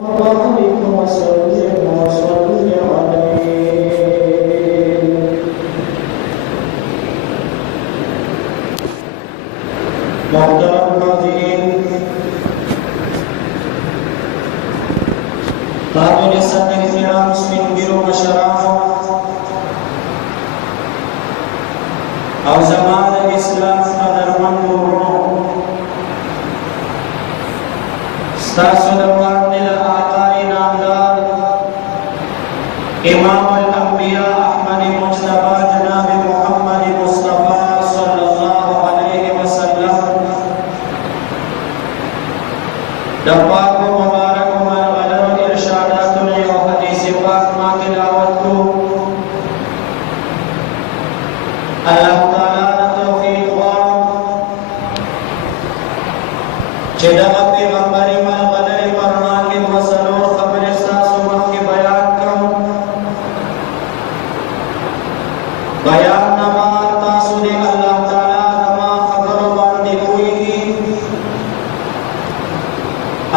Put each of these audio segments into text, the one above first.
وبارك وسلم وصل عليه. محترم حاضرین، قابل صدر احترام سپینږیرو مشرانو او زما د اسلام قدرمندو ورونو، ستاسو د وړاندې د آقای نامدار امام الانبیاء احمد مجتبی جناب محمد مصطفی صلی الله علیه وسلم د پاک و مبارک و مرغلر ارشاداتو یو حدیث پاک ما تلاوت کو. الله تعالی د توفیق غواړم چې دغه پیغمبري مرغلرې په رڼا کې دوه څلور خبرې ستاسو مخکې بیان کړم. بیان نه بعد تاسو د الله تعالی زما خبرو باندې پوهېږي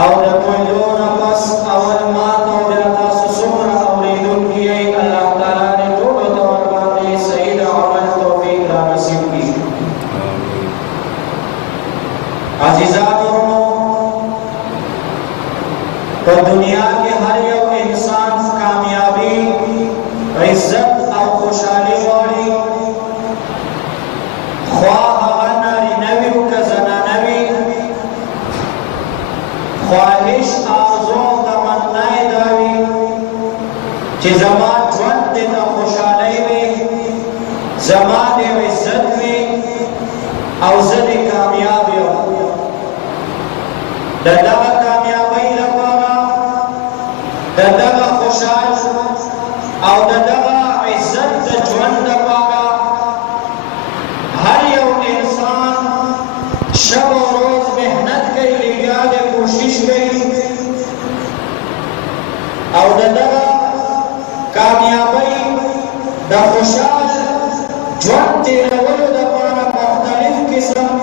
او د پوهېدو نه پس اول ما ته بیا تاسو څومره اورېدونکي یئ، الله تعالی دې ټولو ته ورباندې صحیح د عمل توفیق رانصیب کړي. عزیزانو ورونو، په دنیا کې هر یو انسان کامیابی، عزت او خوشحالي غواړي، خوا هغه نارینه وي او که زنانه وي. خواهش آرزو تمنا یې دا وي چې زما ژوند دې د خوشحالۍ وي، زما دې عزت وي او زه دې کامیاب یم. د دغه کامیابۍ لپاره، د دغه خوشحال او د دغه عزت د ژوند لپاره هر یو انسان شب و روز محنت کوي، لګیا دی، کوشش کوي او د دغه کامیابۍ د خوشحال ژوند تېرولو لپاره مختلف قسم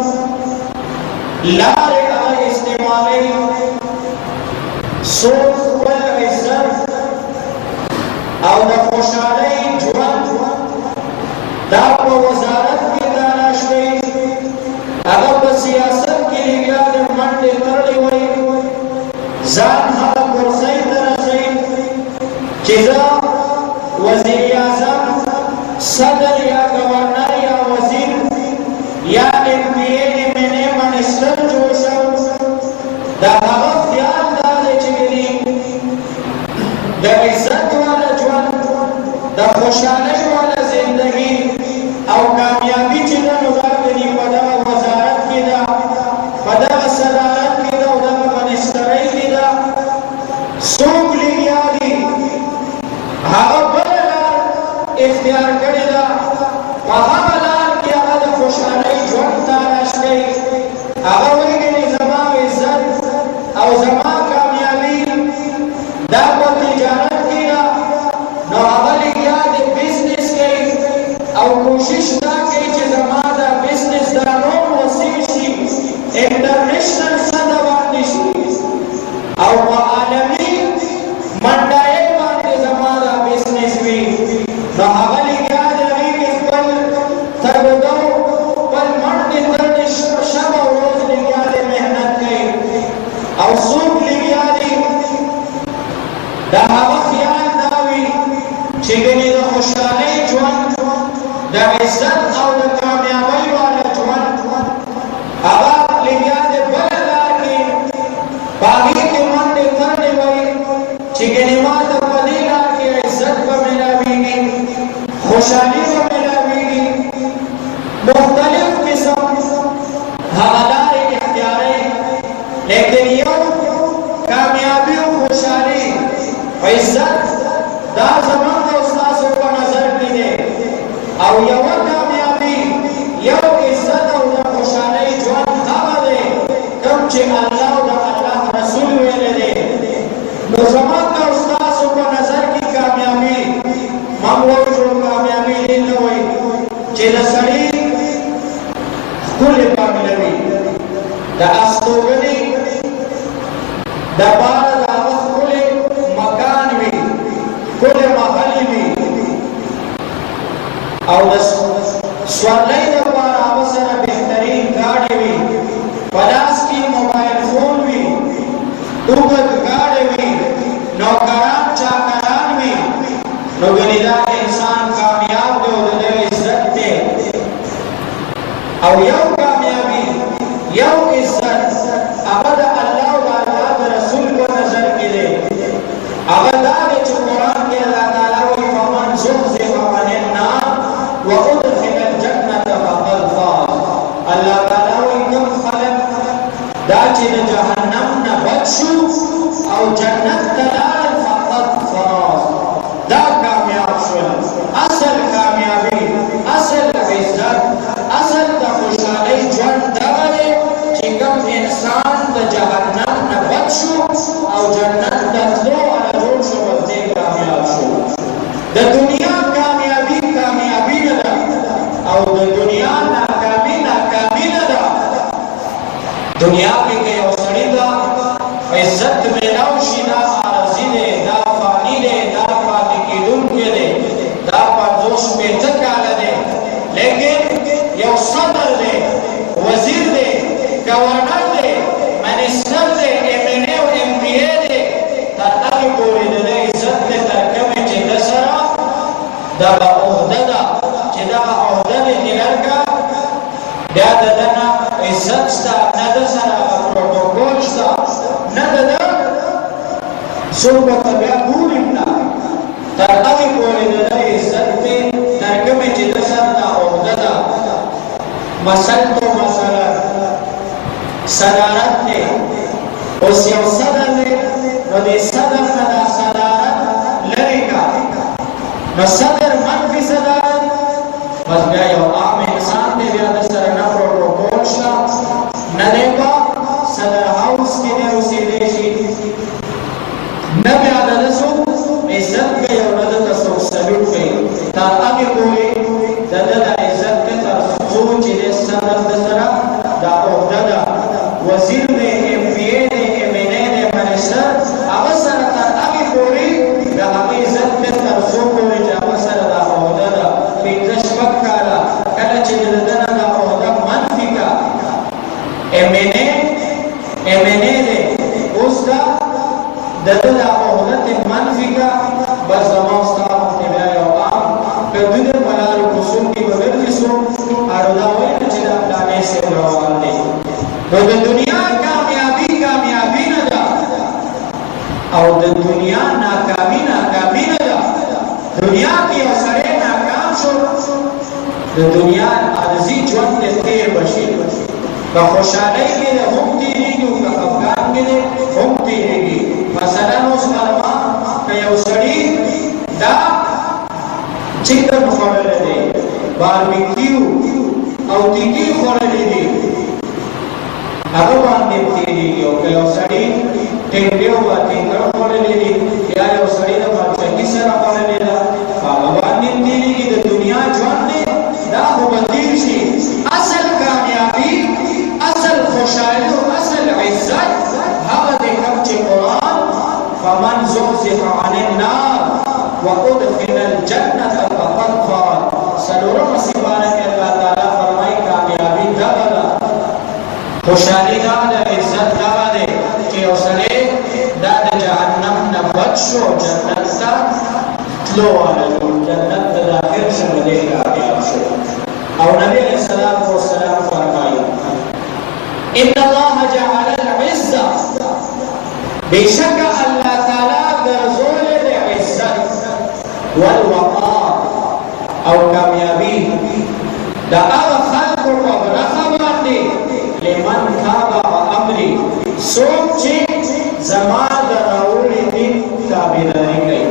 لارې هغه استعمالوي. څوک خپل عزت او د خوشحالۍ ژوند دا په وزارت کې دا راشوي، هغه په سیاست کې لګیا دی، منډې ترړې وایي، ځان هغه کرسۍ ته رسوي چې زه وزیر اعظم، صدر یا گورنر یا وزیر یا MP MNA منسٹر جوړ شم. دا هغه خیال دا دی چې ګنې د عزت والا ژوند، د خوشحالۍ والا زندگی او کامیابی چې ده نو دا ګنې په دغه وزارت کې ده، په دغه صدارت کې ده او دغه منسټرۍ کې ده. څوک لګیا دي هغه بله لار اختیار کړې ده، په هغه لار کې هغه د خوشحالۍ ژوند تلاش کوي. هغه وایي ګنې زما عزت او زما کامیابی دا په تجارت کې ده، نو هغه لګیا دی بزنس کوي او کوشش دا کوي چې زما دا بزنس دا نور وسیع شي، انټرنیشنل سطح باندې شي او په عالمي منډایي باندې زما دا بزنس وي. نو هغه لګیا دی، هغې کې خپل تربدو، خپل منډې ترړې شب او روز لګیا دی، محنت کوي. او څوک لګیا دي دا هغه خیال دا وي چې ګنې د خوشحالۍ ژوند، د عزت او د کامیابۍ والا ژوند هغه لګیا دی بله لار کې، په هغې کې منډې ترړې وایي چې ګنې ما ته په دې لار کې عزت به میلاویږي، خوشحالي به میلاویږي. مختلف قسم هغه لارې اختیاروي، لیکن یو کامیابی او خوشحالي، عزت دا زموږ او ستاسو په نظر کې دی، او یوه کامیابي، یو عزت او د خوشحالۍ ژوند هغه دی کوم چې الله او د الله رسول ویلی دی. نو زموږ او ستاسو په نظر کې کامیابي، موږ وایو کامیابي دې ته وایي چې د سړي ښکلې بنګله وي، د استوګنې د پاره د هغه ښکلې جنت تلال فقط فراز دا کامیاب شول اصل کامیابی اصل عزت اصل د خوشحالی ژوند دغه دی چې کوم انسان د جهنم نه بچ شو او جنت ته تلو هغه جوړ شو بس دی کامیاب شو د دنیا کامیابی کامیابی نه ده او د دنیا ناکامي ناکامي نه ده دنیا کې که یو سړي ته عزت میلاو شي دا عارضي دی دا فاني دی دا پاتې کېدونکی دی دا 50 کاله دی لیکن یو صدر دی وزیر دی گورنر دی منیسټر دی MNA او MPA دی تر هغې پورې د ده عزت دی تر کومې چې ده سره دغه عهده ده چې دغه عهده دی لرګه بیا د ده نه عزت شته نه ده سره پروتوکول شته نه د ده څوک ورته بیا ګوري نه تر هغې پورې د ده عزت دی تر کومې چې ده سره دا عهده ده مثل تو مثلا صدارت دی اوس یو صدر دی نو دې صدر نه دا صدارت لرې کا نو صدر منفي صدارت بس بیا یو عام انسان دی بیا د سره نه پروتوکول شته نه دی په صدر هاوس کې دی اوسېدی شي نه بیا د ده څوک عزت کوي او نه دته څوک سلوټ کوي تر هغې پورې د ده د عزت دی تر څو چې دی صدر د سره دا عهده ده وزیر دی MPA دی MNA دی منیسټر هغه سره تر هغې پورې د هغې عزت دی تر څو پورې چې هغه سره دا عهده ده 15 کاله کله چې د ده نه دا عهده منفي کا MNA دی اوس دا د ده دا عهده ترې منفي کا بس زما او ستا مخکې بیا یو عام که دوی د په لارو کوڅو کې به ګرځي څوک هغه دا وایي چې دا فلانې صاحب روان دی نو د دنیا کامیابي کامیابي نه ده او د دنیا ناکامي ناکامي نه ده دنیا کې یو سړی ناکام شو د دنیا عرضي ژوند دی تېر به شي که خوشحالۍ کې دی هم تېرېږي او که خفګان کې دی هم تېرېږي مثلا اوس فرما که یو سړي دا چکن خوړلی دی باربیکیو او تیکي خوړلی دي هغه باندې تېرېږي او که یو سړي ټنډې او تیکړه خوړلی دي یا یو سړي د بادشاهي سره خوړلی ده هغه باندې تېرېږي د دنیا ژوند دی دا خو به تېر شي اصل کامیابي اصل خوشحالي او اصل عزت هغه دی کوم چې قرآن فمن زحزح عن النار وادخل الجنة فقد فاز څلورمه سپاره کې الله تعالی فرمایي کامیابي دغه ده خوشحالي دا ده عزت دغه دی چې یو سړی دا د جهنم نه بچ شو جنت ته تلو والا شو جنت ته داخل شو نو دی کامیاب شو او نبی علیه السلام فرمایي ان الله جعل العزة بشک الله تعالی ګرځولې د عزت والوقار او کامیابی دا هغه خلکو په برخه باندې لمن تابع امري څوک چې زما د راوړي دین تابعداري کوي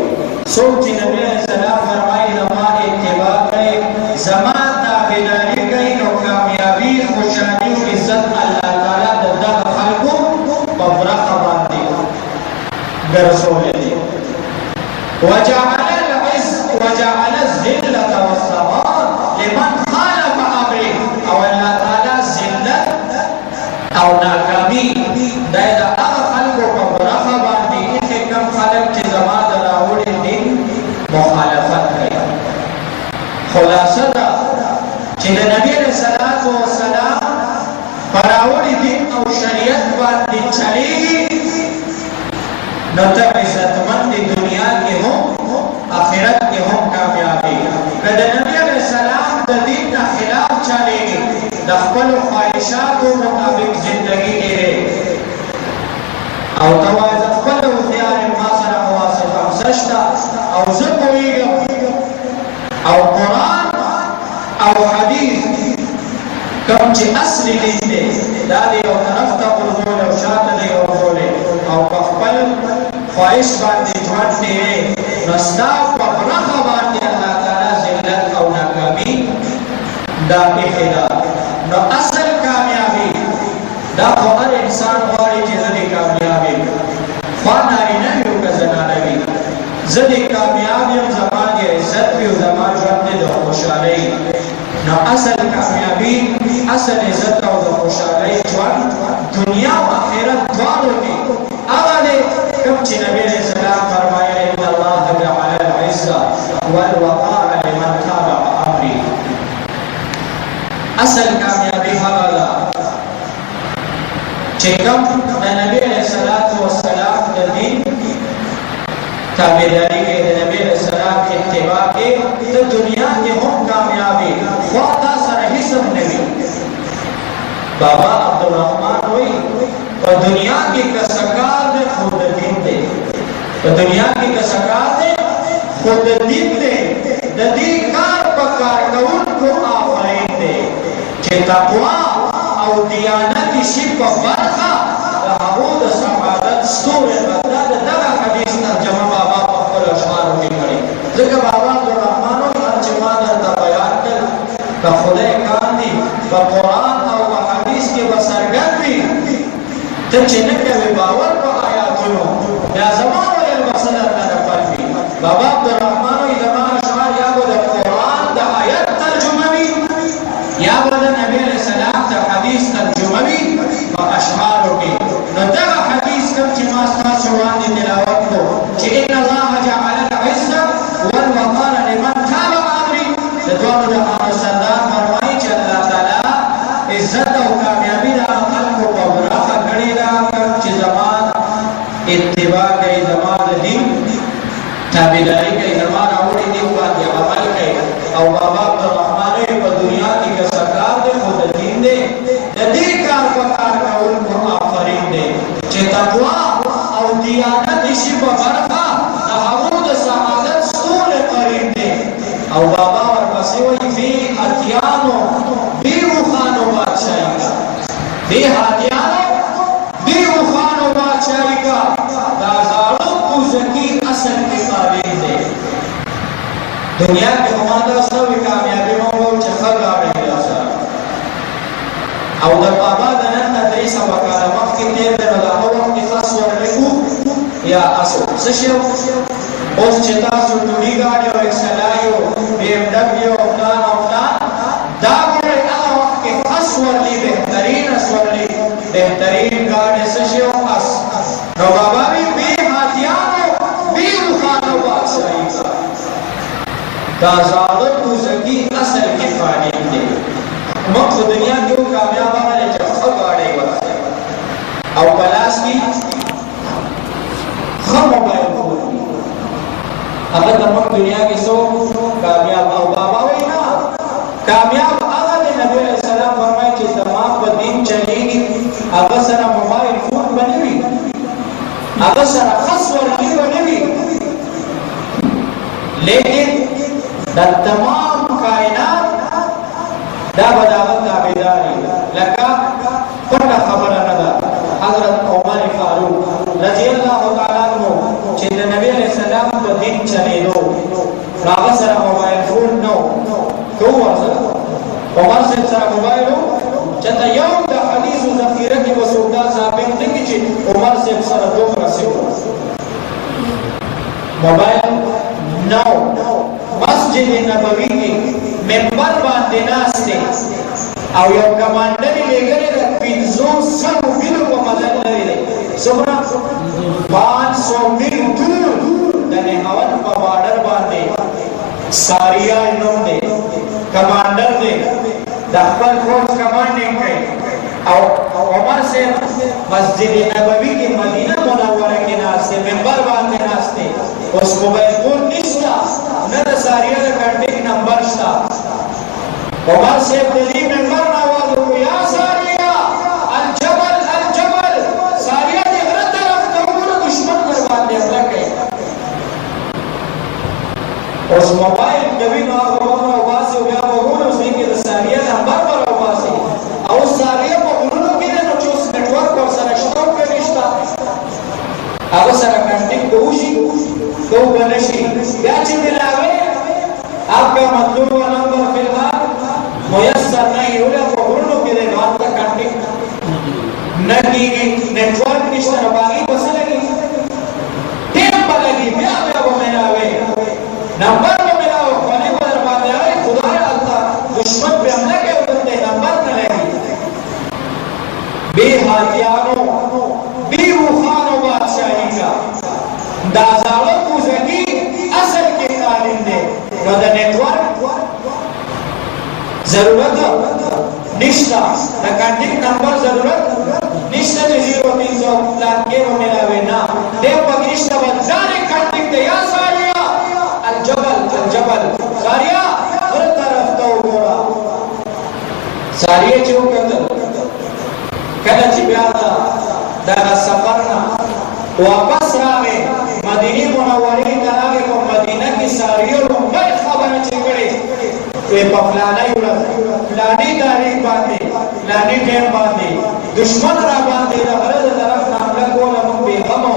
څوک چې نبی علیه السلام فرمایي زما اتباع کوي زما تابعداري کوي نو کامیابي خوشحالي او عزت الله تعالی د دغه خلکو په برخه باندې ګرځولی دی وجعل الذلة والصغار لمن خالف امره او الله تعالی ذلت او ناکامي دا د هغه خلکو په برخه باندې ایښې کوم خلک چې زما د راوړي دین مخالفت کوي خلاصه ده چې د نبي علیه الصلاة والسلام په راوړي دین او شریعت باندې چلیږي نو ته عزتمند دنیا کې هم آخرت کې هم کامیابی که د نبی علیه السلام د دین نه خلاف چلیږي د خپلو خواهشاتو مطابق زندگی تیرې او ته وایې زه خپله هوښیار یم ما سره حواس خمسه شته او زه پوهېږم او قرآن او حدیث کوم چې اصلي دین دی دا د یو طرف ته غورځولی او شاته دی غورځولی او په خپل خواهش باندې ژوند تیرې نو ستا په برخه باندې الله تعالی ذلت او ناکامي دا ایښې ده. نو اصل کامیابي دا خو هر انسان غواړي چې زه دې کامیاب یم، خوا نارینه وي او که زنانه وي. زه دې کامیاب یم، زما دې عزت وي او زما ژوند دې د خوشحالۍ. نو اصل کامیابي، اصل عزت او د خوشحالۍ ژوند دنیا او آخرت دواړو کې هغه دی کوم چې نبي علیه السلام فرمایي ان الله جعل العزة والوقار لمن تابع امري. اصل کامیابی هغه ده چې کوم د نبی علیه السلام د دین تابعداري کوي، د نبی علیه السلام اتباع کوي، د دنیا کې هم کامیابي خو تا سره هیڅ هم نه وي. بابا عبدالرحمن وایي په دنیا کې که څه کار دی خو د دین دی، په دنیا کې که څه کار دی خو د دین دی. د دې کار په کار کوونکو آفرین دی چې تقوا او دیانت شي په برخه د هغو د سعادت ستوري دا د دغه حدیث ترجمه بابا په خپلو اشعارو کې کړې. ځکه بابا عبدالرحمن وایي هر چې ما درته بیان کړ که خدای کار دی په قرآن او په حدیث کې به څرګند وي، ته چې نه کوې باور په آیاتونو بیا زما ویل به څه درته نه پټ وي. بابا عبدالرحمن وایي زما اشعار یا به د قرآن د آیت ترجمه وي یا به د نبي علیه السلام د حدیث ترجمه وي په اشعارو کې. نو دغه حدیث کوم چې ما ستاسو وړاندې تلاوت کړو چې ان الله جعل العزة والوقار لمن تابع امري، د دواړو جهانو سردار فرمایي چې الله تعالی عزت او کامیابي د خلکو په برخه کړې ده کوم چې زما اتباع کوي، زما د دین تابعداري کوي، زما راوړي دین باندې عمل کوي. او بابا عبدالرحمن په دنیا کې که څه کار دی خو د دین دی، د دې کار په کار کوونکو آفرین دی چې تقوا او دیانت شي په برخه د هغو د سعادت ستوري قریب دی. او بابا ورپسې وایي بې هتیانو بې روښانو بادشاهي کا، بې هتیانو بې روښانو بادشاهي کا، دا زاړه کوزکي اصل کې قابل دی. دنیا کې هم تاسو وی کامیابی مو چې ښه ګاډی راسره او د بابا د نن نه 300 کاله مخکې تېر دی، نو د هغه وخت کې خاص ورلیکو یا اسو څه شی اوس چې تاسو ډوډۍ ګاډي او ایکسلایو BMW او فلان او فلان دا ګورئ هغه وخت کې خاص ورلی بهترین اسورلی بهترین ګاډي څه شی او اس. نو بابا وی بې هاتیانو بې روښانو بادشاهي کا، دا زاړه کوزکي اصل کې فانین دی. موږ په دنیا کې یو کامیاب هغه دی چې ښه ګاډی ورسوي او په لاس کې ښه موبایل فون وي، هغه زموږ دنیا کې څو کامیاب. او بابا وایي نه، کامیاب هغه دی نبي علیه السلام فرمایي چې زما په دین چلیږي، هغه سره موبایل فون به نه وي، هغه سره خاص ورکړي به نه وي، لیکن د تمام کائنات دا به د هغه تابعداري. لکه پټه خبره نه ده، حضرت عمر فاروق رضی الله تعالی عنہ چې د نبي علیه السلام په دین چلېدو نو هغه سره موبایل فون نه و. که ووایه عمر صاحب سره موبایل و چې ته یو د حدیثو ذخیره کې به څوک دا ثابت نه کړي چې عمر صاحب سره دومره څه و. موبایل نه و. مسجد نبوي کې منبر باندې ناست دی او یو کمانډر یې لېږلی دی 500 میلو په مزل لري دی. څومره 500 میل دور د نهاون په بارډر باندې ساریا نوم دی، کمانډر دی، د خپل فوج کمانډینګ کوي. او عمر صاحب مسجد نبوي کې مدینه منوره کې ناست دی، منبر باندې ناست دی. اوس موبایل فون نشته، نه د ساریا د کنټیکټ نمبر شته. عمر صاحب د دې منبر نه آواز وکړو یا ساریا الجبل الجبل، ساریا دې غره طرف ته وګوره دشمن در باندې حمله کوي. اوس موبایل کوي نو هغه وګوره وباسي او بیا وګوره اوس کې د ساریا نمبر پر وباسي او ساریا په غرونو کې نه نو چې اوس نیټورک ورسره شته او که نشته هغه سره کنټیکټ तो बनशी या चे मिलावे आपका मतलब नंबर फिलहाल मुयस्सर नहीं होला पकड़नो के लिए नॉन का कांटेक्ट न की नेटवर्क निश्चय बागी बस लगी टेप लगी क्या वो मिलावे नंबर वो मिलाओ कोने को दरबार में आए खुदा अल्लाह दुश्मन पे हमला के उतरते नंबर न लगी बेहातियानो बेरुखानो बादशाही का दाजालो कुजकी असल के कालिंद दे द नेटवर्क जरूरत निष्ठा द कांटेक्ट नंबर जरूरत निष्ठा 0300 प्लान के वो मिलावे ना दे पगिष्ठा बजारे कांटेक्ट या सारिया अल जबल सारिया हर तरफ तो गोरा सारिया चौकत कदा चिब्यादा दा सफरना वापस रावे मदीने मुनव्वरी करावे को मदीना की सारियों लंबी खबर चिकड़े ये पफलाना युरा फलानी तारीख बांधे फलानी टाइम बांधे दुश्मन रा बांधे हर तरफ नामला को हम बेगमो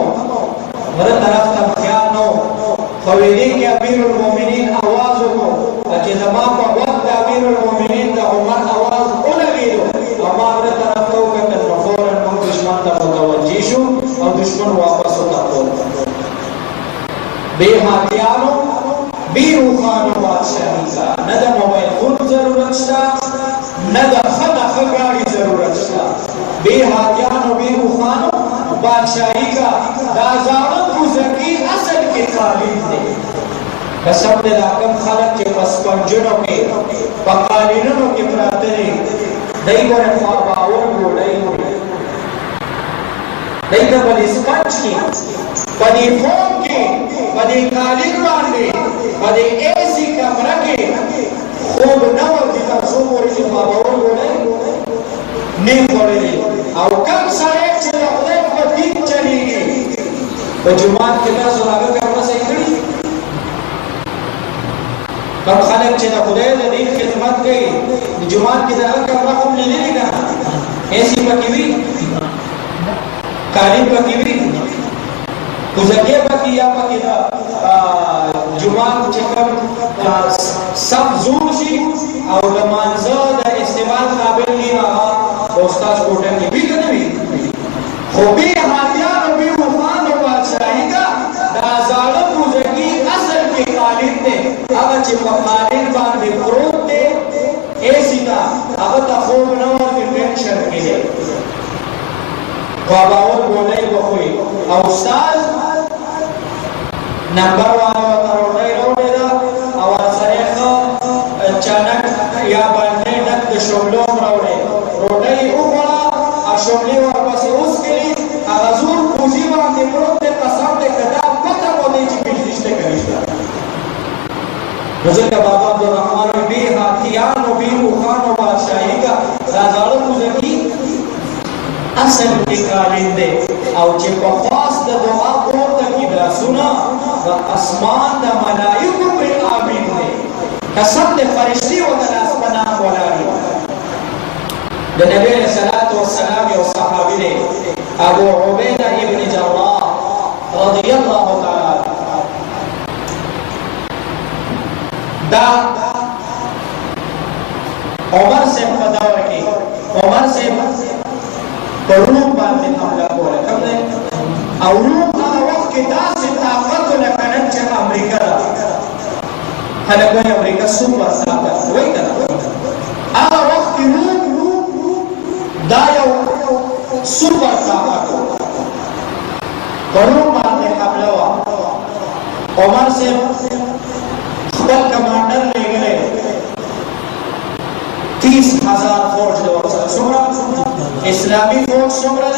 हर तरफ तमख्यानो खवेदी के अमीरुल मोमिनीन आवाज को अचे तमाम को वक्त अमीरुल मोमिनीन का उमर आवाज उलगीरो हमारे तरफ तो कतल फौरन हम दुश्मन तक मुतवज्जिशु और दुश्मन वापस होता हो बेहातियानो बेरुखानो बादशाही का न द मोबाइल फोन जरूरत था न द गाड़ी जरूरत था बेहातियानो बेरुखानो बादशाही का दाजानो कुजकी असल के कालिंद दे कसम दे लाकम खालक के पसपंजनों के पकालिनों के प्रातरी दई को बावर को दई द बलिस्पंज की पदी फोम की पदी कालिन बांधे पदी ऐसी कमरा के खूब नवर जिता सोमोरी जी बावर को नहीं पड़े और कम सारे चला उधर को दिन चलेगी तो जुमान कितना सुनावे करना सही करी कम खालक चला खुदा ने दिन खिदमत की जुमान की तरह कमरा हम ले लेगा ऐसी पकीवी कालिन पकीवी कुजके पकी या पकीदा जुमान चकम सब जूशी और लमानज़ा द इस्तेमाल काबिल नहीं रहा दोस्ताज कोटन की भी कभी खूबी हाथियार और भी मुफान और बादशाही का दाजालो कुजकी असल के कालिन दे अब चिपकालिन बांधे क्रोध दे ऐसी का अब तफोब नवर की टेंशन के लिए बाबाओं बोले वो कोई औस्ताद नंबर वाला रोटे दा आवाज सरेखा अचानक या बनने नक शोलों रोटे ऊपरा अशोली वापस उसके लिए आज़ूर पूजी वाले प्रोते कसम दे कदा पता बोले जी बिजलिस्टे करिश्ता रज़ा बाबा अब्दुर्रहमान भी हाथियान भी रुखान बादशाही का राजाओं कुजकी असल के कालिंदे और जे बखास द दुआ कोरता की बला सुना व आसमान द मलाइका पे आमीन दे कसम दे फरिश्ते व द आसमान बोलारी द नबी सल्लल्लाहु अलैहि वसल्लम और सहाबी ने अबू उबैदा इब्न जर्राह रदियल्लाहु ताला दा उमर से पदावर की उमर से रूम बांधने हमला बोले कब ने और रूम का वक्त के दास से ताकत न करन च अमेरिका हले कोई अमेरिका सुपर ताकत वही करना आ वक्त की रूम दायो सुपर ताकत रूम बांधने हमला हुआ उमर से खबर कमांडर ले गए 30,000 फौज दो सुमरा इस्लामी फौज सुमरा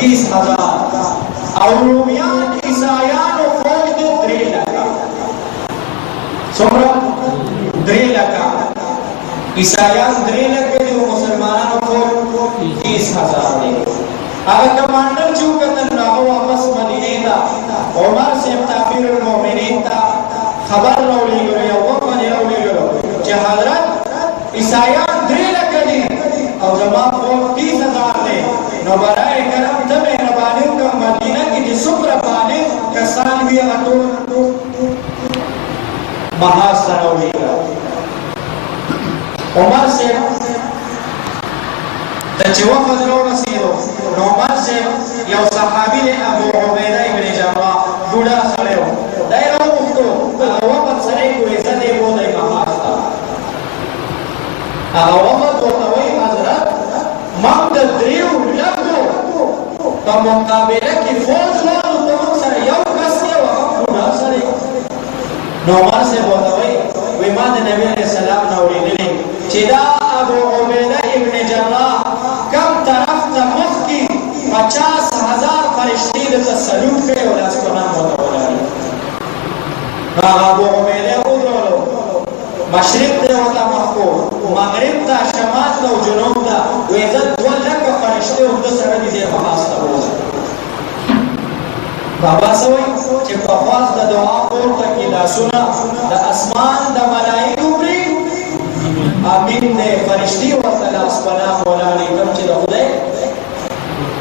30,000 और रोमियान ईसायान फौज दे 3 लाख सुमरा 3 लाख ईसायान 3 लाख के जो मुसलमानों फौज 30,000 ने अगर कमांडर चूकतन ना हो वापस मदीने दा उमर से ताफीरुल मोमिनीन ता खबर लौली गयो या वो ने लौली गयो कि हजरत ईसायान 3 लाख ने और जमात को 30,000 ने नबराए करम तबे नबालियों का मदीना की सुपर बालिग कसान भी अतुल محاذ ته راولېږه. عمر صاحب ته چې وفد راورسېدو نو عمر صاحب یو صحابي دی ابو عبیده ابن جراح بوډا سړی و. دی راوغوښتو هغه وفد سړی کو یې زه دې بوځئ محاذ ته. هغه وفد ورته وایي حضرت موږ د دریو لږو په مقابله کې فوج لرو ته موږ سره یو کس دی او هغه بوډا سړی. نو عمر صاحب ورته وایي ما د نبي علیه السلام نه اورېدلي چې دا ابو عبیده ابن جراح کم طرف ته مخکې 50,000 فرشتې دلته سلوټ کوي او لاسکونان ورته ولاړ دي. هغه ابو عبیده ودرولو مشرق ته ورته مخ کو مغرب ته شمال ته او جنوب ته وایي زه 2 لکه فرشتې همده سره دي دې محاذ ته بوځم. بابا څه وایي چې په خواص د دعا پورته کړي لاسونه د اسمان د ملایکو پرې امین دی فرشتي ورته لاس پناه ولاړې کوم چې د خدای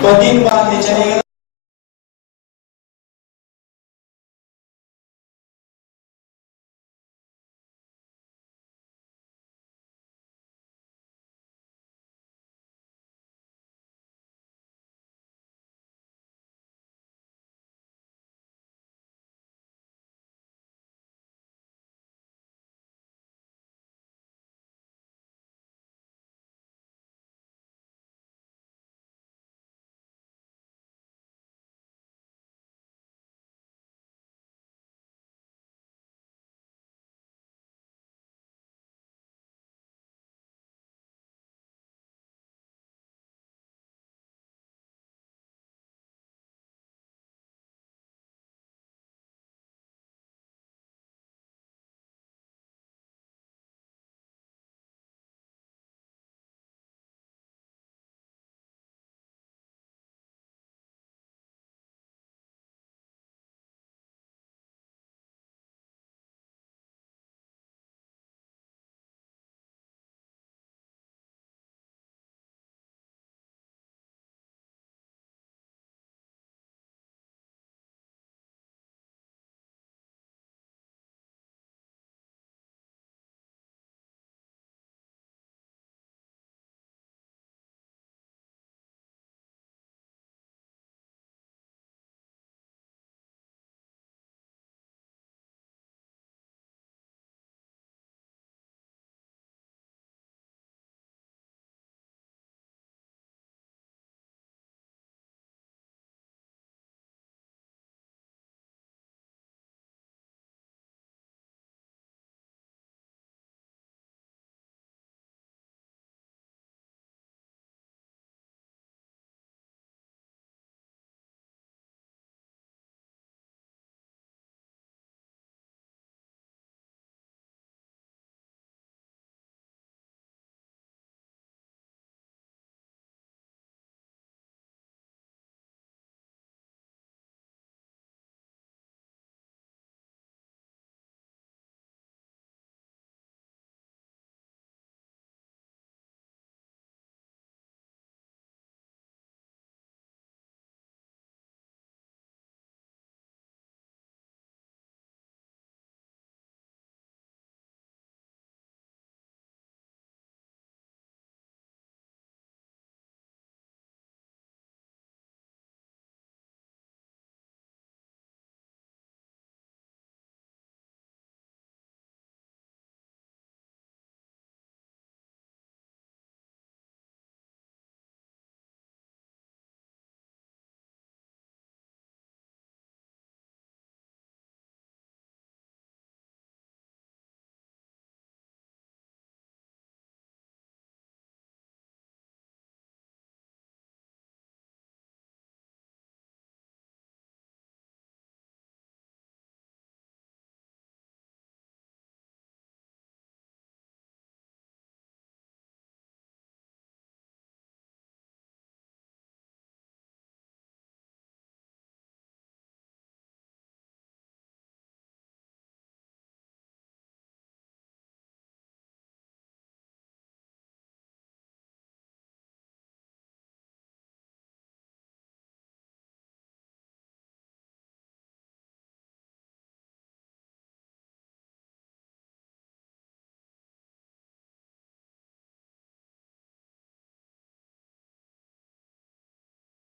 په دین باندې چلېږي.